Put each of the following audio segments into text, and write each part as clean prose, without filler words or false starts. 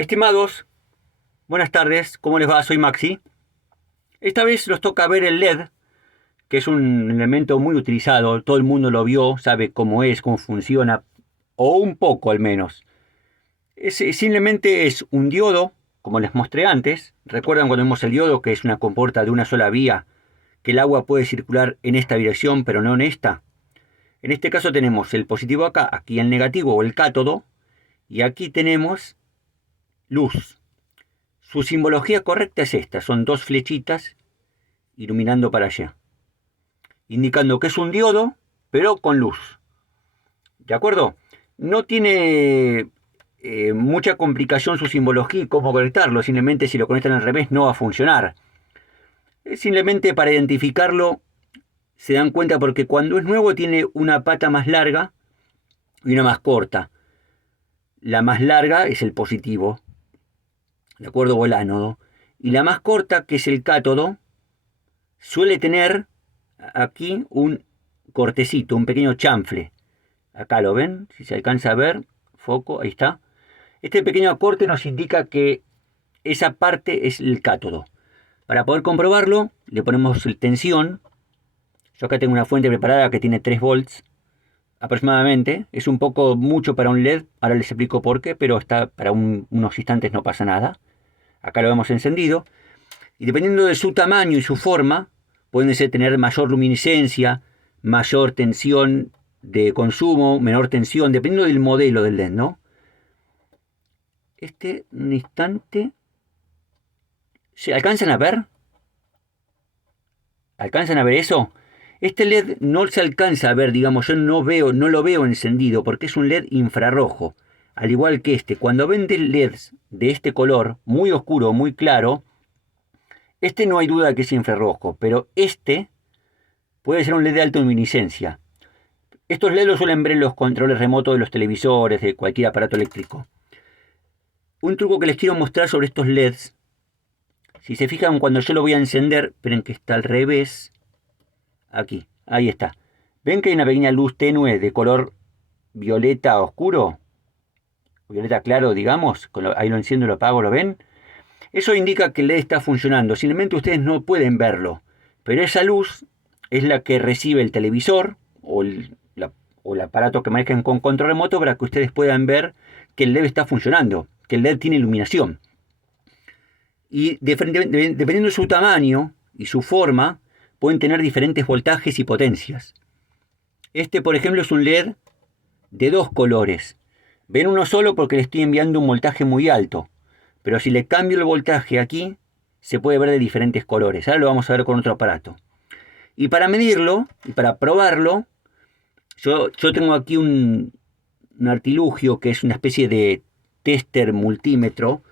Estimados, buenas tardes, ¿cómo les va? Soy Maxi. Esta vez nos toca ver el LED, que es un elemento muy utilizado, todo el mundo lo vio, sabe cómo es, cómo funciona, o un poco al menos. Simplemente es un diodo, como les mostré antes. ¿Recuerdan cuando vimos el diodo, que es una compuerta de una sola vía, que el agua puede circular en esta dirección, pero no en esta? En este caso tenemos el positivo acá, aquí el negativo o el cátodo, y aquí tenemos luz. Su simbología correcta es esta, son dos flechitas iluminando para allá, indicando que es un diodo, pero con luz. ¿De acuerdo? No tiene mucha complicación su simbología y cómo conectarlo, simplemente si lo conectan al revés no va a funcionar. Simplemente para identificarlo se dan cuenta porque cuando es nuevo tiene una pata más larga y una más corta. La más larga es el positivo, ¿de acuerdo? O el ánodo. Y la más corta, que es el cátodo, suele tener aquí un cortecito, un pequeño chanfle. Acá lo ven, si se alcanza a ver, foco, ahí está. Este pequeño corte nos indica que esa parte es el cátodo. Para poder comprobarlo, le ponemos tensión. Yo acá tengo una fuente preparada que tiene 3 volts aproximadamente. Es un poco mucho para un LED, ahora les explico por qué, pero está para unos instantes no pasa nada. Acá lo vemos encendido. Y dependiendo de su tamaño y su forma, pueden tener mayor luminiscencia, mayor tensión de consumo, menor tensión, dependiendo del modelo del LED, ¿no? Un instante. ¿Se alcanzan a ver? ¿Alcanzan a ver eso? Este LED no se alcanza a ver, digamos, yo no lo veo encendido porque es un LED infrarrojo. Al igual que cuando ven LEDs de este color, muy oscuro, muy claro, no hay duda de que es infrarrojo, pero puede ser un LED de alta luminiscencia. Estos LED los suelen ver en los controles remotos de los televisores, de cualquier aparato eléctrico. Un truco que les quiero mostrar sobre estos LEDs, si se fijan cuando yo lo voy a encender, esperen que está al revés, aquí, ahí está. ¿Ven que hay una pequeña luz tenue de color violeta oscuro? Violeta claro, digamos, ahí lo enciendo y lo apago, ¿lo ven? Eso indica que el LED está funcionando, simplemente ustedes no pueden verlo, pero esa luz es la que recibe el televisor o el aparato que manejan con control remoto para que ustedes puedan ver que el LED está funcionando, que el LED tiene iluminación. Y dependiendo de su tamaño y su forma, pueden tener diferentes voltajes y potencias. Por ejemplo, es un LED de 2 colores. Ven uno solo porque le estoy enviando un voltaje muy alto. Pero si le cambio el voltaje aquí, se puede ver de diferentes colores. Ahora lo vamos a ver con otro aparato. Y para medirlo, y para probarlo, yo tengo aquí un artilugio que es una especie de tester multímetro,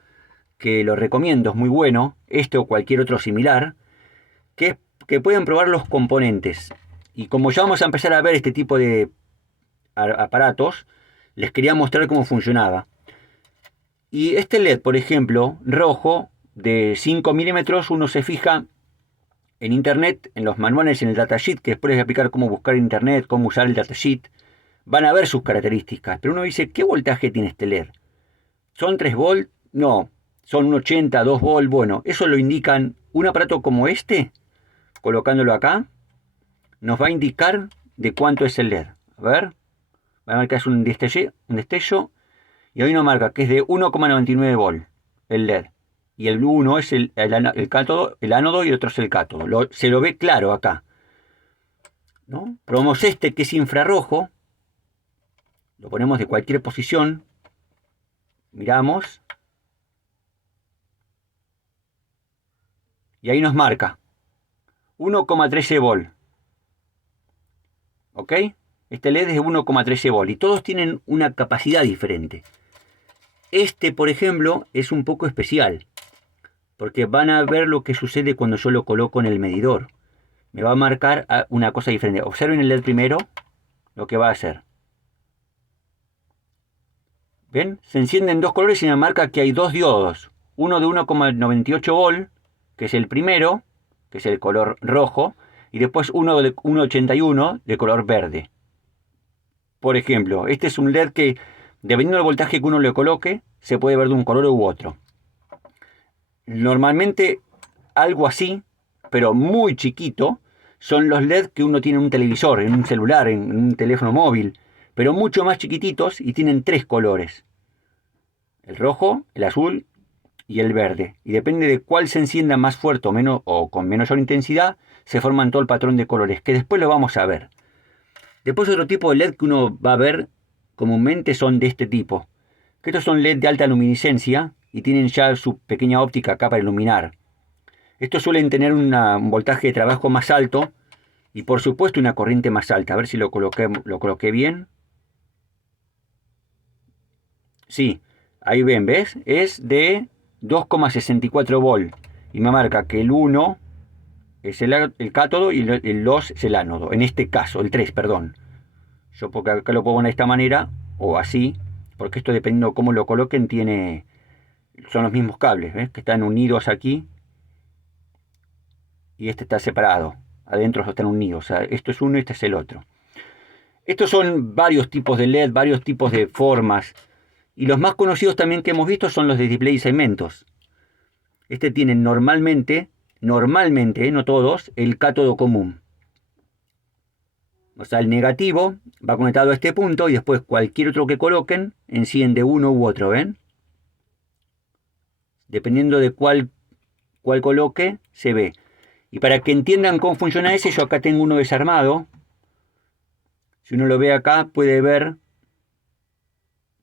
que lo recomiendo, es muy bueno, o cualquier otro similar, que pueden probar los componentes. Y como ya vamos a empezar a ver este tipo de aparatos, les quería mostrar cómo funcionaba. Y este LED, por ejemplo, rojo, de 5 milímetros, uno se fija en internet, en los manuales, en el datasheet, que después de explicar cómo buscar internet, cómo usar el datasheet, van a ver sus características. Pero uno dice, ¿qué voltaje tiene este LED? ¿Son 3 volts? No, son un 80, 2 volts. Bueno, eso lo indican un aparato como colocándolo acá, nos va a indicar de cuánto es el LED. A ver, va a marcar un destello, y hoy nos marca que es de 1,99 volts el LED. Y el 1 es el cátodo, el ánodo, y el otro es el cátodo. Se lo ve claro acá, ¿no? Probamos que es infrarrojo. Lo ponemos de cualquier posición. Miramos. Y ahí nos marca 1,13 volts. ¿Ok? Este LED es de 1,13 volts. Y todos tienen una capacidad diferente. Por ejemplo, es un poco especial, porque van a ver lo que sucede cuando yo lo coloco en el medidor. Me va a marcar una cosa diferente. Observen el LED primero, lo que va a hacer. ¿Ven? Se encienden 2 colores y me marca que hay 2 diodos. Uno de 1,98 volts, que es el primero, que es el color rojo, y después uno de 1,81 de color verde. Por ejemplo, este es un LED que Dependiendo del voltaje que uno le coloque, se puede ver de un color u otro. Normalmente algo así, pero muy chiquito, son los LED que uno tiene en un televisor, en un celular, en un teléfono móvil, pero mucho más chiquititos y tienen 3 colores. El rojo, el azul y el verde. Y depende de cuál se encienda más fuerte o, menos, o con menor intensidad, se forman todo el patrón de colores, que después lo vamos a ver. Después otro tipo de LED que uno va a ver comúnmente son de este tipo. Que estos son LED de alta luminiscencia y tienen ya su pequeña óptica acá para iluminar. Estos suelen tener un voltaje de trabajo más alto y por supuesto una corriente más alta. A ver si lo coloqué bien. Sí, ahí ven, ¿ves? Es de 2,64 volt y me marca que el 1 es el cátodo y el 2 es el ánodo. En este caso, el 3, perdón. Yo porque acá lo pongo de esta manera o así, porque esto dependiendo de cómo lo coloquen son los mismos cables, ¿ves? Que están unidos aquí y este está separado. Adentro están unidos, o sea, esto es uno y este es el otro. Estos son varios tipos de LED, varios tipos de formas. Y los más conocidos también que hemos visto son los de display y segmentos. Este tiene normalmente, no todos, el cátodo común. O sea, el negativo va conectado a este punto y después cualquier otro que coloquen enciende uno u otro, ¿ven? Dependiendo de cuál coloque, se ve. Y para que entiendan cómo funciona ese, yo acá tengo uno desarmado. Si uno lo ve acá, puede ver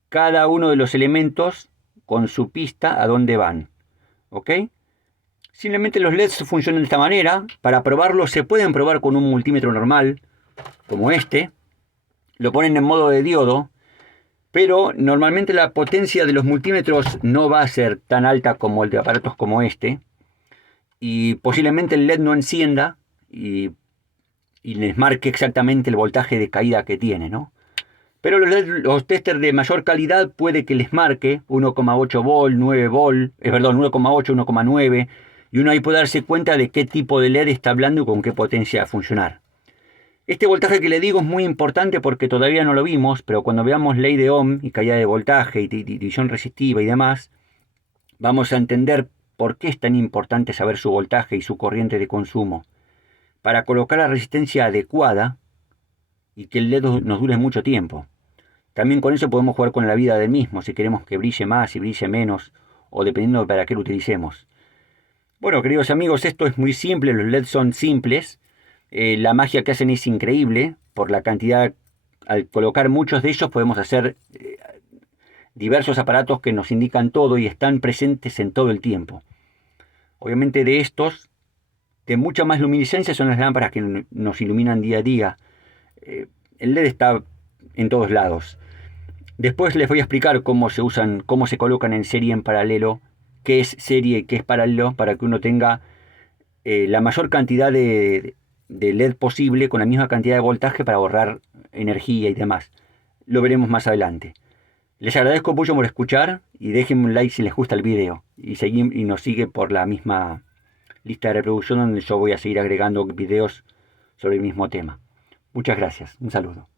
cada uno de los elementos con su pista a dónde van. ¿Ok? Simplemente los LEDs funcionan de esta manera. Para probarlos se pueden probar con un multímetro normal, como este. Lo ponen en modo de diodo, pero normalmente la potencia de los multímetros no va a ser tan alta como el de aparatos como este. Y posiblemente el LED no encienda y les marque exactamente el voltaje de caída que tiene, ¿no? Pero los testers de mayor calidad puede que les marque 1,8 volt, 9 volt, 1,8, 1,9, y uno ahí puede darse cuenta de qué tipo de LED está hablando y con qué potencia va a funcionar. Este voltaje que le digo es muy importante porque todavía no lo vimos, pero cuando veamos ley de Ohm y caída de voltaje y división resistiva y demás, vamos a entender por qué es tan importante saber su voltaje y su corriente de consumo. Para colocar la resistencia adecuada y que el LED nos dure mucho tiempo. También con eso podemos jugar con la vida del mismo, si queremos que brille más y brille menos, o dependiendo de para qué lo utilicemos. Bueno, queridos amigos, esto es muy simple, los LEDs son simples. La magia que hacen es increíble, por la cantidad, al colocar muchos de ellos podemos hacer diversos aparatos que nos indican todo y están presentes en todo el tiempo. Obviamente de estos, de mucha más luminiscencia son las lámparas que nos iluminan día a día. El LED está en todos lados. Después les voy a explicar cómo se colocan en serie y en paralelo, qué es serie y qué es paralelo, para que uno tenga la mayor cantidad de LED posible con la misma cantidad de voltaje para ahorrar energía y demás. Lo veremos más adelante. Les agradezco mucho por escuchar y déjenme un like si les gusta el video y nos sigue por la misma lista de reproducción donde yo voy a seguir agregando videos sobre el mismo tema. Muchas gracias. Un saludo.